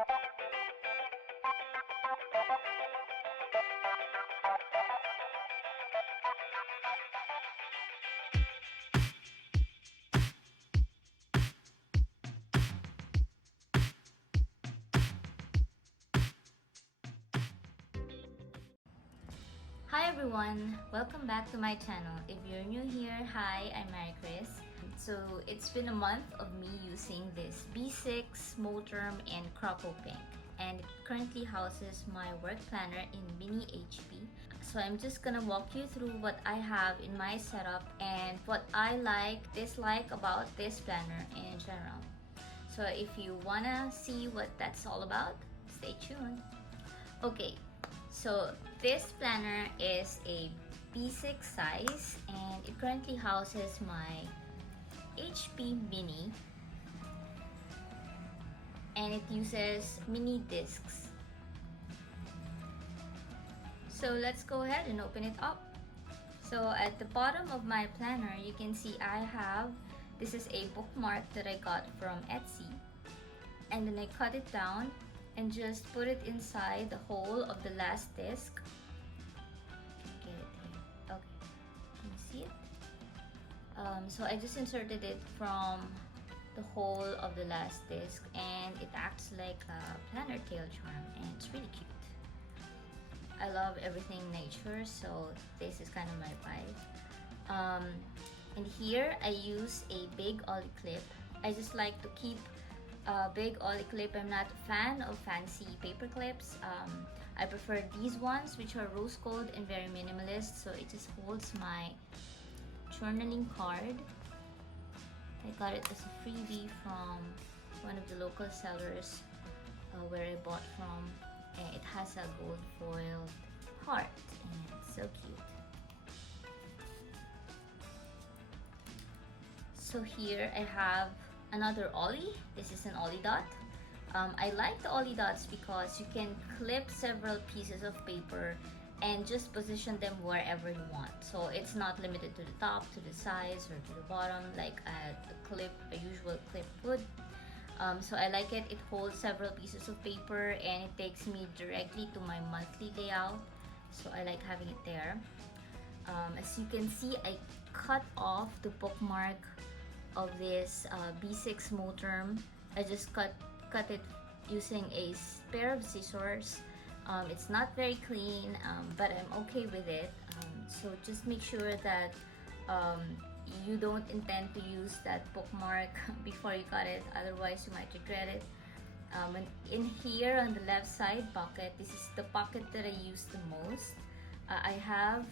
Hi everyone! Welcome back to my channel. If you're new here, hi, I'm Mary Chris. So it's been a month of me using this B6 Moterm and Croco Pink, and it currently houses my work planner in mini HP. So I'm just gonna walk you through what I have in my setup and what I dislike about this planner in general. So if you wanna see what that's all about, stay tuned. Okay, so this planner is a B6 size and it currently houses my HP Mini, and it uses mini discs. So let's go ahead and open it up. So at the bottom of my planner, you can see this is a bookmark that I got from Etsy, and then I cut it down and just put it inside the hole of the last disc. Get it here. Okay, can you see it? So I just inserted it from the hole of the last disc, and it acts like a planner tail charm, and it's really cute. I love everything nature, so this is kind of my vibe. And here I use a big ollie clip. I just like to keep a big ollie clip. I'm not a fan of fancy paper clips. I prefer these ones, which are rose gold and very minimalist, so it just holds my journaling card. I got it as a freebie from one of the local sellers where I bought from, and it has a gold foiled heart, and it's so cute. So here I have another ollie. This is an ollie dot. I like the ollie dots because you can clip several pieces of paper and just position them wherever you want. So it's not limited to the top, to the sides, or to the bottom like a usual clip would. So I like it. It holds several pieces of paper and it takes me directly to my monthly layout. So I like having it there. As you can see, I cut off the bookmark of this B6 Moterm. I just cut it using a pair of scissors. It's not very clean, but I'm okay with it. So just make sure that you don't intend to use that bookmark before you cut it, otherwise you might regret it. And in here on the left side pocket, this is the pocket that I use the most. I have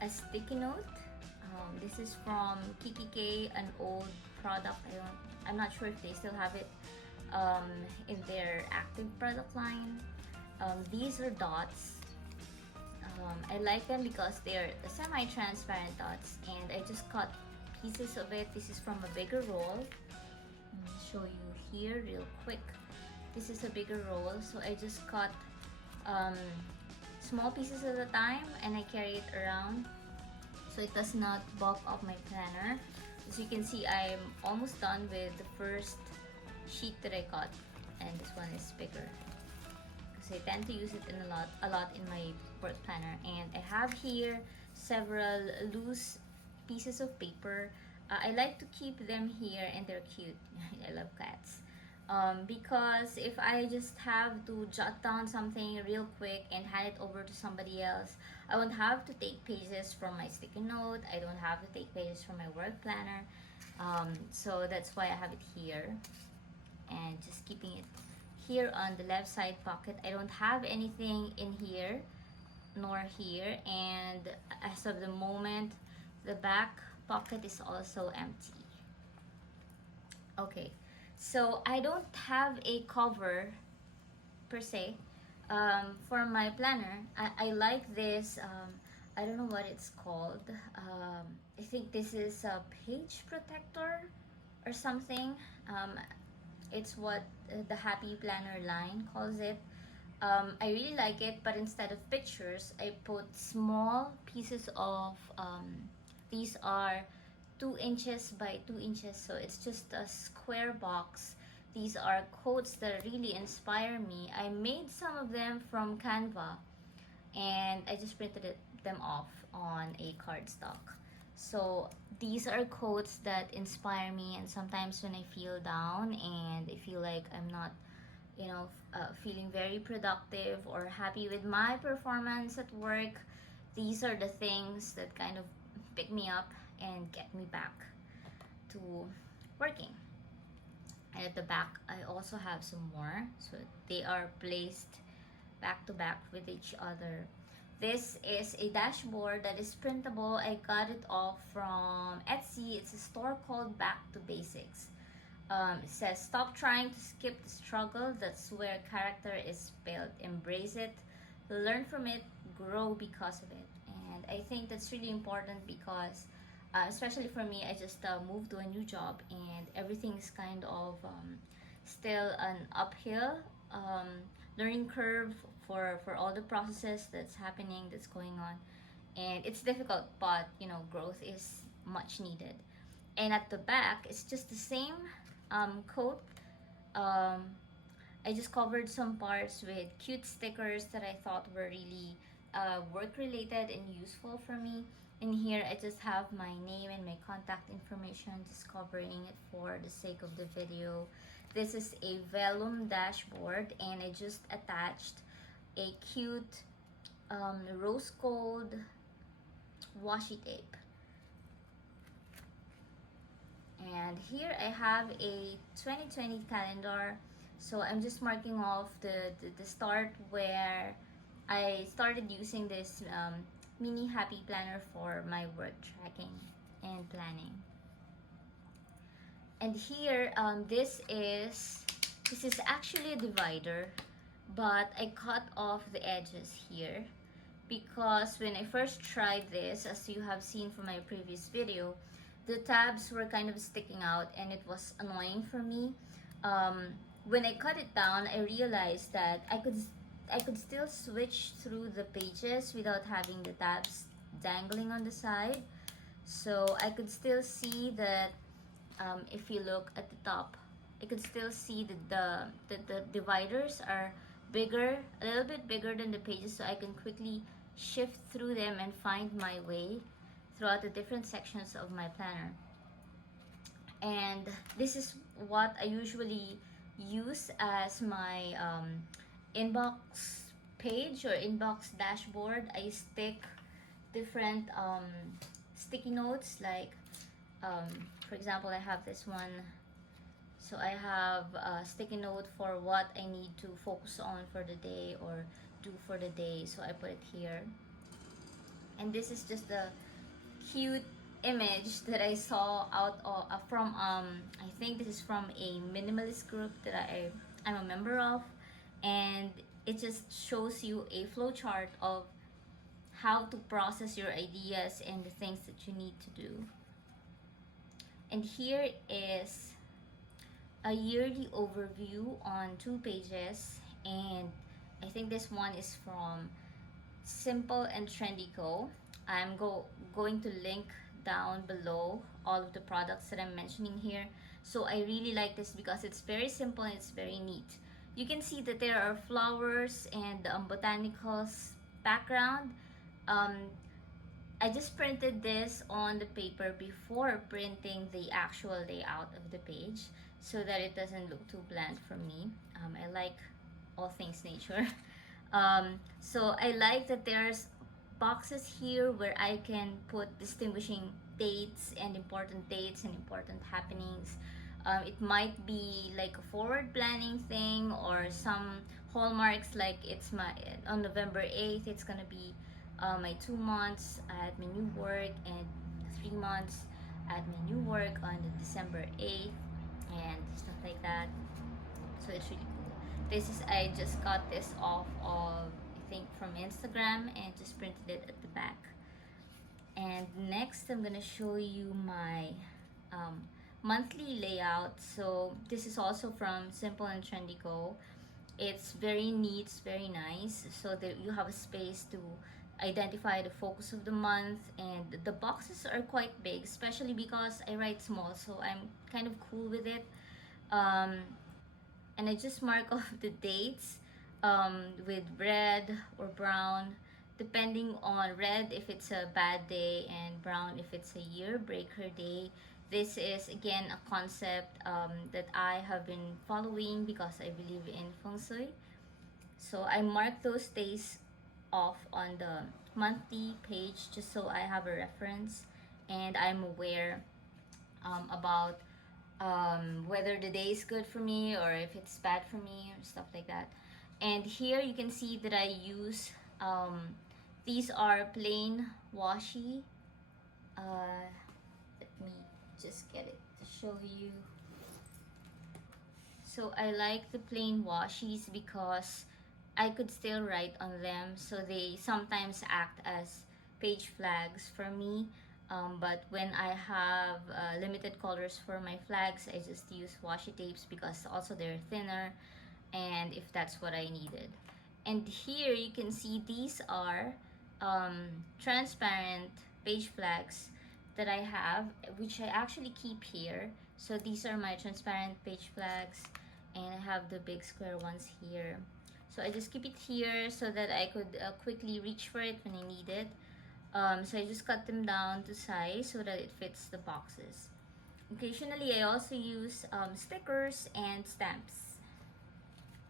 a sticky note. This is from K, an old product. I'm not sure if they still have it in their active product line. These are dots. I like them because they're semi-transparent dots, and I just cut pieces of it. This is from a bigger roll. I'll show you here real quick. This is a bigger roll, so I just cut small pieces at a time, and I carry it around so it does not bulk up my planner. As you can see, I'm almost done with the first sheet that I cut, and this one is bigger because I tend to use it a lot in my work planner. And I have here several loose pieces of paper. I like to keep them here, and they're cute. I love cats. Because if I just have to jot down something real quick and hand it over to somebody else, I won't have to take pages from my sticky note. I don't have to take pages from my work planner. So that's why I have it here, and just keeping it here on the left side pocket. I don't have anything in here nor here, and as of the moment, the back pocket is also empty. Okay, so I don't have a cover per se for my planner. I like this, I don't know what it's called. I think this is a page protector or something. It's what the Happy Planner line calls it. I really like it, but instead of pictures, I put small pieces of, these are 2 inches by 2 inches, so it's just a square box These are quotes that really inspire me. I made some of them from Canva, and I just them off on a cardstock. So these are quotes that inspire me, and sometimes when I feel down and I feel like I'm not, feeling very productive or happy with my performance at work, these are the things that kind of pick me up and get me back to working. And at the back, I also have some more, so they are placed back to back with each other. This is a dashboard that is printable. I got it off from Etsy. It's a store called Back to Basics. It says, stop trying to skip the struggle. That's where character is built. Embrace it, learn from it, grow because of it. And I think that's really important because, especially for me, I just moved to a new job and everything is kind of still an uphill learning curve for all the processes that's happening, that's going on. And it's difficult, but growth is much needed. And at the back, it's just the same coat. I just covered some parts with cute stickers that I thought were really work related and useful for me. In here, I just have my name and my contact information, just covering it for the sake of the video. This is a Vellum Dashboard, and I just attached a cute rose gold washi tape. And here I have a 2020 calendar. So I'm just marking off the start where I started using this mini happy planner for my work tracking and planning. And here, this is actually a divider, but I cut off the edges here because when I first tried this, as you have seen from my previous video, the tabs were kind of sticking out and it was annoying for me. When I cut it down, I realized that I could still switch through the pages without having the tabs dangling on the side. So I could still see that if you look at the top, I could still see that the dividers are bigger, a little bit bigger than the pages, so I can quickly shift through them and find my way throughout the different sections of my planner. And this is what I usually use as my inbox page or inbox dashboard. I stick different sticky notes, like for example, I have this one. So I have a sticky note for what I need to focus on for the day or do for the day, so I put it here. And this is just the cute image that I saw out from I think this is from a minimalist group that I'm a member of, and it just shows you a flow chart of how to process your ideas and the things that you need to do. And here is a yearly overview on 2 pages, and I think this one is from Simple and Trendy Co. I'm going to link down below all of the products that I'm mentioning here. So I really like this because it's very simple and it's very neat. You can see that there are flowers and botanicals background. I just printed this on the paper before printing the actual layout of the page so that it doesn't look too bland for me. I like all things nature. So I like that there's boxes here where I can put distinguishing dates and important happenings. It might be like a forward planning thing or some hallmarks, like it's on November 8th it's gonna be my 2 months at my new work and 3 months at my new work on the December 8th and stuff like that. So it's really cool. I just got this off of, I think, from Instagram and just printed it at the back. And next I'm gonna show you my monthly layout. So this is also from Simple and Trendy Co. It's very neat, it's very nice, so that you have a space to identify the focus of the month, and the boxes are quite big, especially because I write small, so I'm kind of cool with it. and I just mark off the dates with red or brown, depending on red if it's a bad day and brown if it's a year breaker day. This is again a concept that I have been following because I believe in feng shui. So I mark those days off on the monthly page just so I have a reference and I'm aware about whether the day is good for me or if it's bad for me or stuff like that. And here you can see that I use these are plain washi. Let me just get it to show you. So I like the plain washies because I could still write on them, so they sometimes act as page flags for me. But when I have limited colors for my flags, I just use washi tapes because also they're thinner and if that's what I needed. And here you can see these are transparent page flags that I have, which I actually keep here. So these are my transparent page flags and I have the big square ones here. So I just keep it here so that I could quickly reach for it when I need it. So I just cut them down to size so that it fits the boxes. Occasionally I also use stickers and stamps,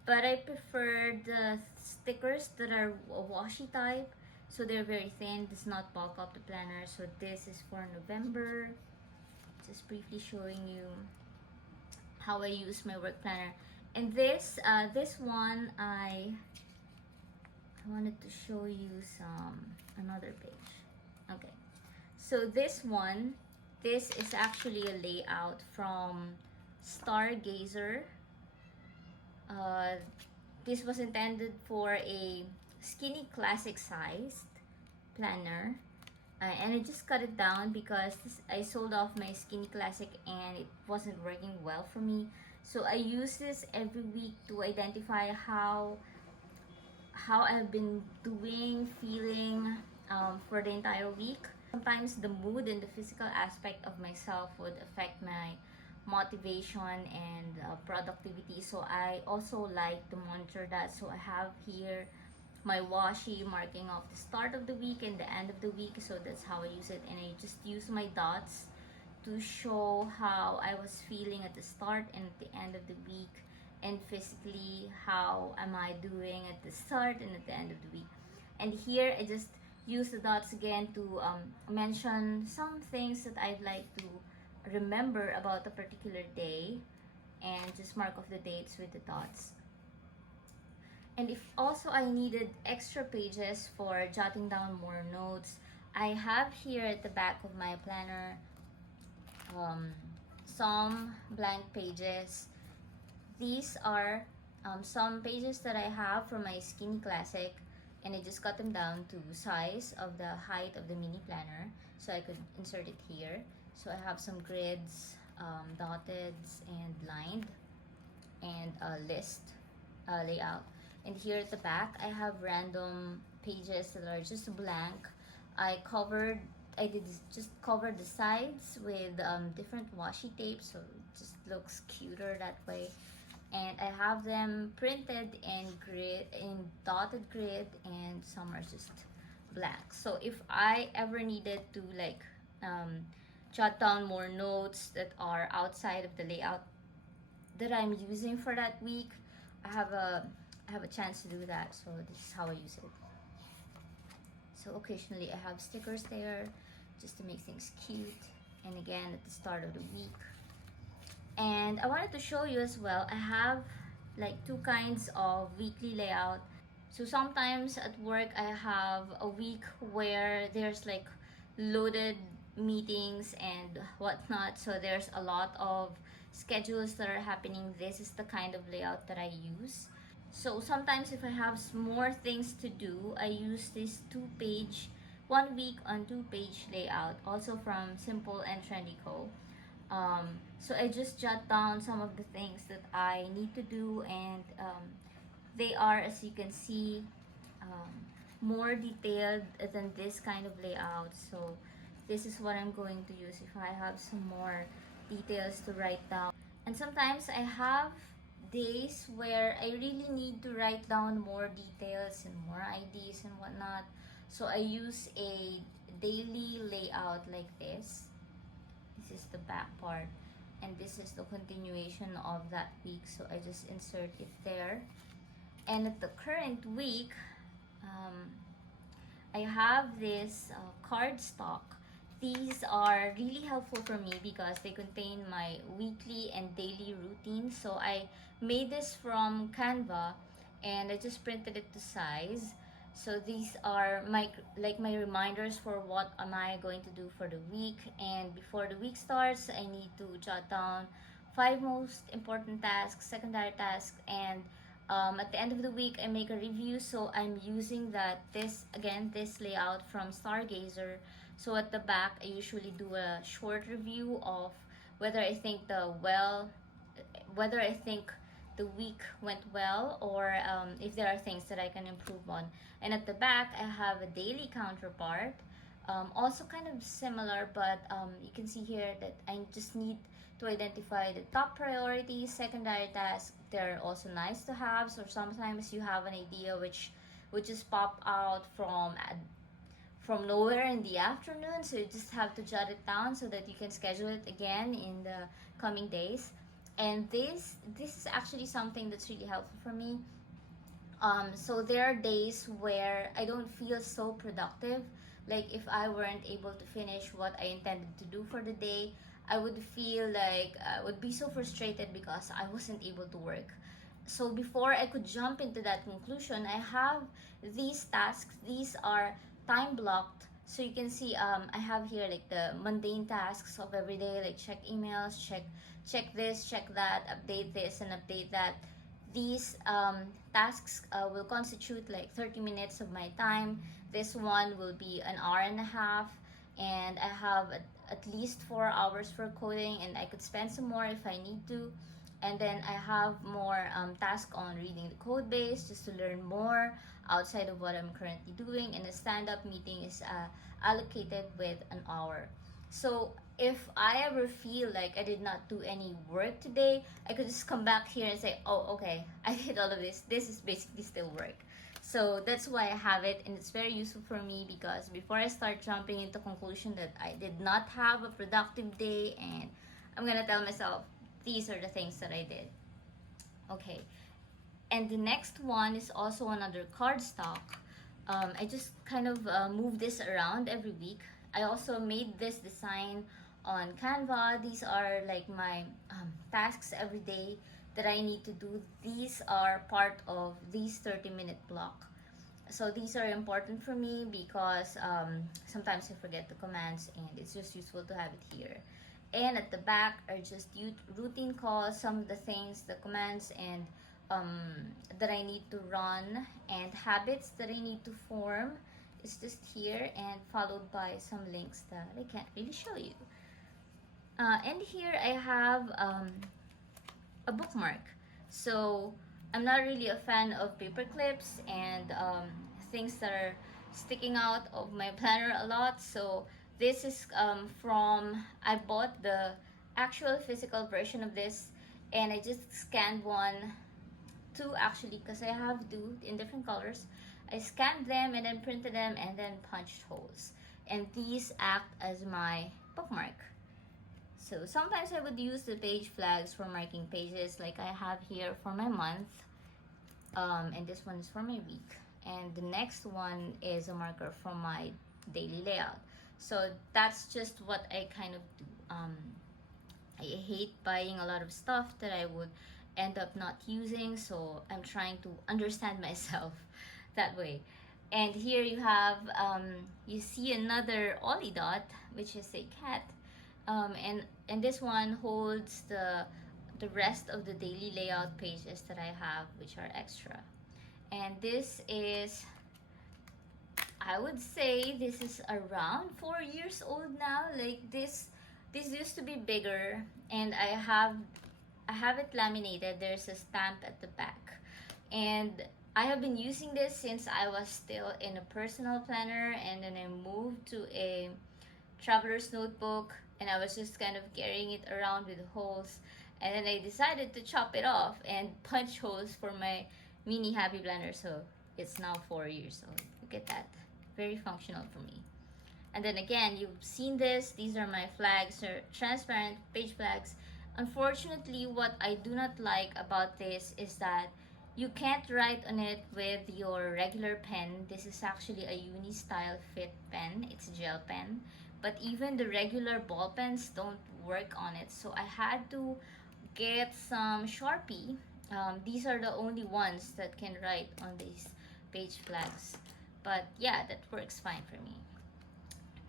but I prefer the stickers that are washi type, so they're very thin, does not bulk up the planner. So this is for November. Just briefly showing you how I use my work planner. And this one I wanted to show you another page. Okay, so this is actually a layout from Stargazer. This was intended for a skinny classic sized planner, and I just cut it down because I sold off my skinny classic and it wasn't working well for me. So I use this every week to identify how I've been doing, feeling for the entire week. Sometimes the mood and the physical aspect of myself would affect my motivation and productivity. So I also like to monitor that. So I have here my washi marking off the start of the week and the end of the week. So that's how I use it. And I just use my dots to show how I was feeling at the start and at the end of the week, and physically how am I doing at the start and at the end of the week. And here I just use the dots again to mention some things that I'd like to remember about a particular day, and just mark off the dates with the dots. And if also I needed extra pages for jotting down more notes, I have here at the back of my planner some blank pages. These are some pages that I have from my skinny classic, and I just cut them down to size of the height of the mini planner so I could insert it here. So I have some grids, dotted and lined, and a list layout. And here at the back I have random pages that are just blank. I did just cover the sides with different washi tape, so it just looks cuter that way. And I have them printed in dotted grid, and some are just black. So if I ever needed to like jot down more notes that are outside of the layout that I'm using for that week, I have a chance to do that. So this is how I use it. So occasionally I have stickers there just to make things cute, and again at the start of the week. And I wanted to show you as well, I have like two kinds of weekly layout. So sometimes at work I have a week where there's like loaded meetings and whatnot, so there's a lot of schedules that are happening. This is the kind of layout that I use. So sometimes if I have more things to do, I use this 2-page, 1 week on 2-page layout, also from Simple and Trendy Co. So I just jot down some of the things that I need to do, and they are, as you can see, more detailed than this kind of layout. So this is what I'm going to use if I have some more details to write down. And sometimes I have days where I really need to write down more details and more IDs and whatnot. So I use a daily layout like this. This is the back part, and this is the continuation of that week. So I just insert it there. And at the current week, I have this card stock. These are really helpful for me because they contain my weekly and daily routine. So I made this from Canva and I just printed it to size. So these are my reminders for what am I going to do for the week, and before the week starts I need to jot down 5 most important tasks, secondary tasks, and at the end of the week I make a review. So I'm using this layout from Stargazer. So at the back I usually do a short review of whether I think whether I think the week went well, or if there are things that I can improve on. And at the back I have a daily counterpart, also kind of similar, but you can see here that I just need to identify the top priorities, secondary tasks. They're also nice to have, so sometimes you have an idea which would just pop out from nowhere in the afternoon, so you just have to jot it down so that you can schedule it again in the coming days. And this is actually something that's really helpful for me. So there are days where I don't feel so productive. Like if I weren't able to finish what I intended to do for the day, I would feel like I would be so frustrated because I wasn't able to work. So before I could jump into that conclusion, I have these tasks. These are time blocked. So you can see I have here like the mundane tasks of every day, like check emails, check this, check that, update this and update that. These tasks will constitute like 30 minutes of my time. This one will be an hour and a half, and I have at least 4 hours for coding, and I could spend some more if I need to. And then I have more tasks on reading the code base just to learn more outside of what I'm currently doing, and a stand-up meeting is allocated with an hour. So if I ever feel like I did not do any work today, I could just come back here and say, oh, okay, I did all of this. This is basically still work. So that's why I have it, and it's very useful for me because before I start jumping into conclusion that I did not have a productive day, and I'm gonna tell myself, these are the things that I did. Okay, and the next one is also another cardstock. I just kind of move this around every week. I also made this design on Canva. These are like my tasks every day that I need to do. These are part of these 30-minute block. So these are important for me because sometimes I forget the commands, and it's just useful to have it here. And at the back are just routine calls, some of the things, the commands, and that I need to run, and habits that I need to form is just here, and followed by some links that I can't really show you. And here I have a bookmark. So I'm not really a fan of paper clips and things that are sticking out of my planner a lot. So this is I bought the actual physical version of this, and I just scanned two actually, because I have two in different colors. I scanned them and then printed them and then punched holes. And these act as my bookmark. So sometimes I would use the page flags for marking pages, like I have here for my month. And this one is for my week. And the next one is a marker from my daily layout. So that's just what I kind of do. I hate buying a lot of stuff that I would end up not using, so I'm trying to understand myself that way. And here you have, you see another Ollie dot, which is a cat. And this one holds the rest of the daily layout pages that I have, which are extra. And this is, I would say this is around 4 years old now. Like this used to be bigger, and I have it laminated. There's a stamp at the back, and I have been using this since I was still in a personal planner, and then I moved to a traveler's notebook, and I was just kind of carrying it around with holes. And then I decided to chop it off and punch holes for my mini happy planner. So it's now 4 years old. Look at that. Very functional for me. And then again, you've seen this. These are my flags, or transparent page flags. Unfortunately, what I do not like about this is that you can't write on it with your regular pen. This is actually a uni style fit pen. It's a gel pen. But even the regular ball pens don't work on it. So I had to get some Sharpie. These are the only ones that can write on these page flags. But yeah, that works fine for me.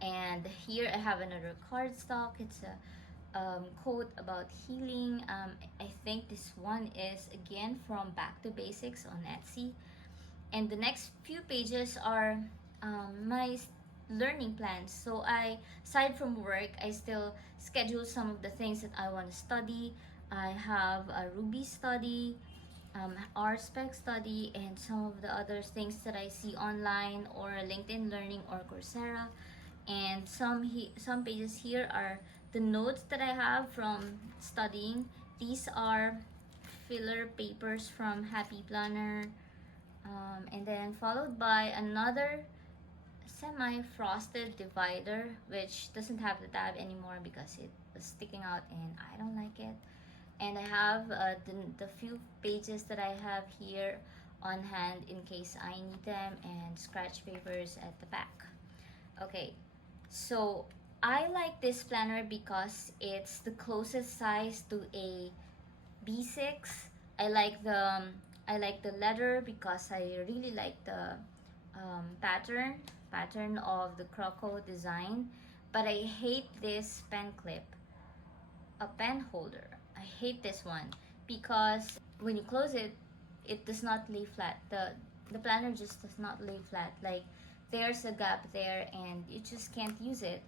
And here I have another cardstock. It's a quote about healing. I think this one is again from Back to Basics on Etsy. And the next few pages are my learning plans. So aside from work, I still schedule some of the things that I want to study. I have a Ruby study, RSpec study, and some of the other things that I see online, or LinkedIn Learning, or Coursera. And some pages here are the notes that I have from studying. These are filler papers from Happy Planner, and then followed by another semi-frosted divider, which doesn't have the tab anymore because it was sticking out and I don't like it. And I have the few pages that I have here on hand in case I need them, and scratch papers at the back. Okay, so I like this planner because it's the closest size to a B6. I like the leather because I really like the pattern of the croco design. But I hate this pen clip, a pen holder. I hate this one because when you close it, it does not lay flat. The planner just does not lay flat. Like, there's a gap there and you just can't use it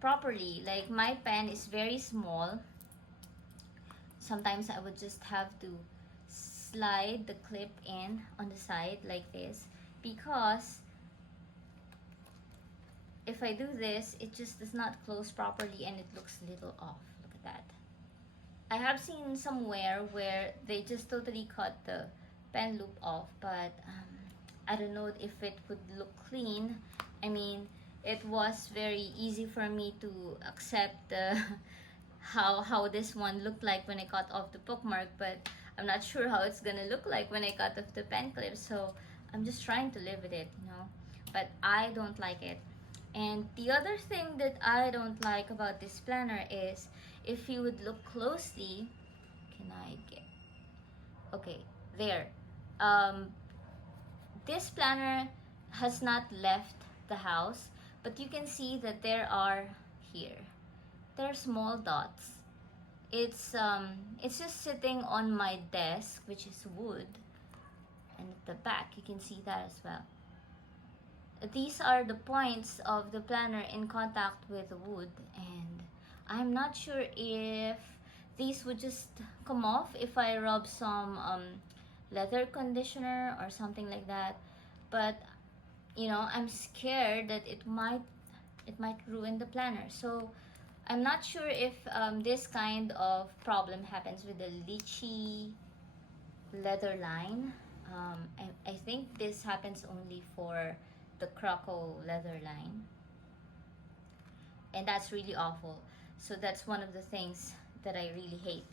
properly. Like, my pen is very small. Sometimes I would just have to slide the clip in on the side like this, because if I do this, it just does not close properly and it looks a little off. Look at that. I have seen somewhere where they just totally cut the pen loop off, but I don't know if it would look clean. I mean, it was very easy for me to accept how this one looked like when I cut off the bookmark, but I'm not sure how it's gonna look like when I cut off the pen clip. So I'm just trying to live with it, you know. But I don't like it. And the other thing that I don't like about this planner is, if you would look closely, can I get, okay, there. This planner has not left the house, but you can see that there are small dots. It's just sitting on my desk, which is wood, and at the back you can see that as well. These are the points of the planner in contact with the wood, and I'm not sure if these would just come off if I rub some leather conditioner or something like that. But you know, I'm scared that it might ruin the planner. So I'm not sure if this kind of problem happens with the lychee leather line. I think this happens only for the croco leather line, and that's really awful. So that's one of the things that I really hate.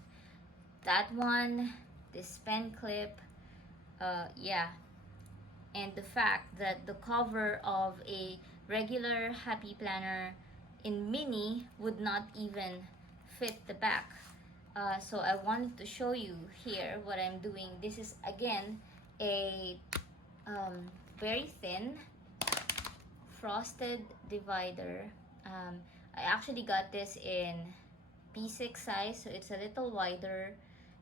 That one, this pen clip, yeah, and the fact that the cover of a regular Happy Planner in mini would not even fit the back. So I wanted to show you here what I'm doing. This is again a very thin frosted divider. I actually got this in B6 size, so it's a little wider,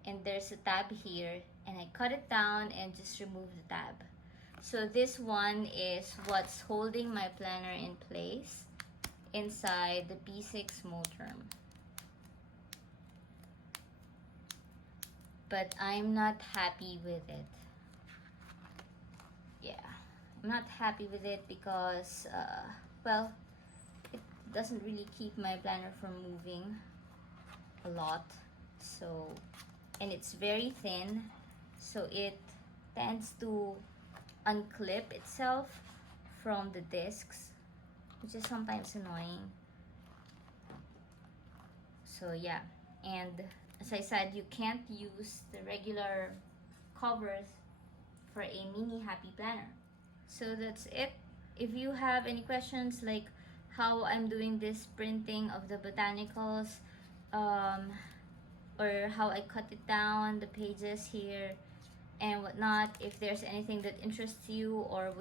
and there's a tab here, and I cut it down and just remove the tab. So this one is what's holding my planner in place inside the B6 Moterm. But I'm not happy with it. Yeah, I'm not happy with it because, well, it doesn't really keep my planner from moving a lot. So, and it's very thin, so it tends to unclip itself from the discs, which is sometimes annoying. So yeah, and as I said, you can't use the regular covers for a mini happy planner. So that's it. If you have any questions like how I'm doing this printing of the botanicals, or how I cut it down, the pages here and whatnot, if there's anything that interests you or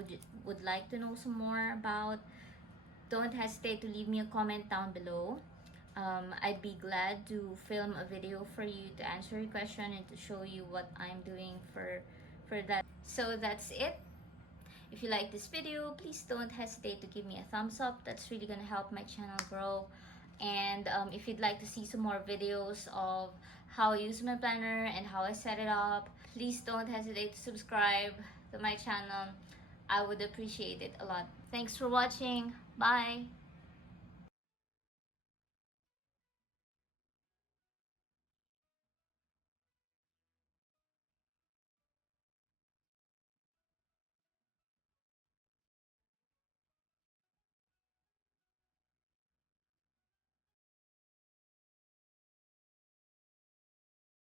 would like to know some more about, don't hesitate to leave me a comment down below. I'd be glad to film a video for you to answer your question and to show you what I'm doing for that. So that's it. If you like this video, please don't hesitate to give me a thumbs up. That's really gonna help my channel grow. And if you'd like to see some more videos of how I use my planner and how I set it up, please don't hesitate to subscribe to my channel. I would appreciate it a lot. Thanks for watching. Bye.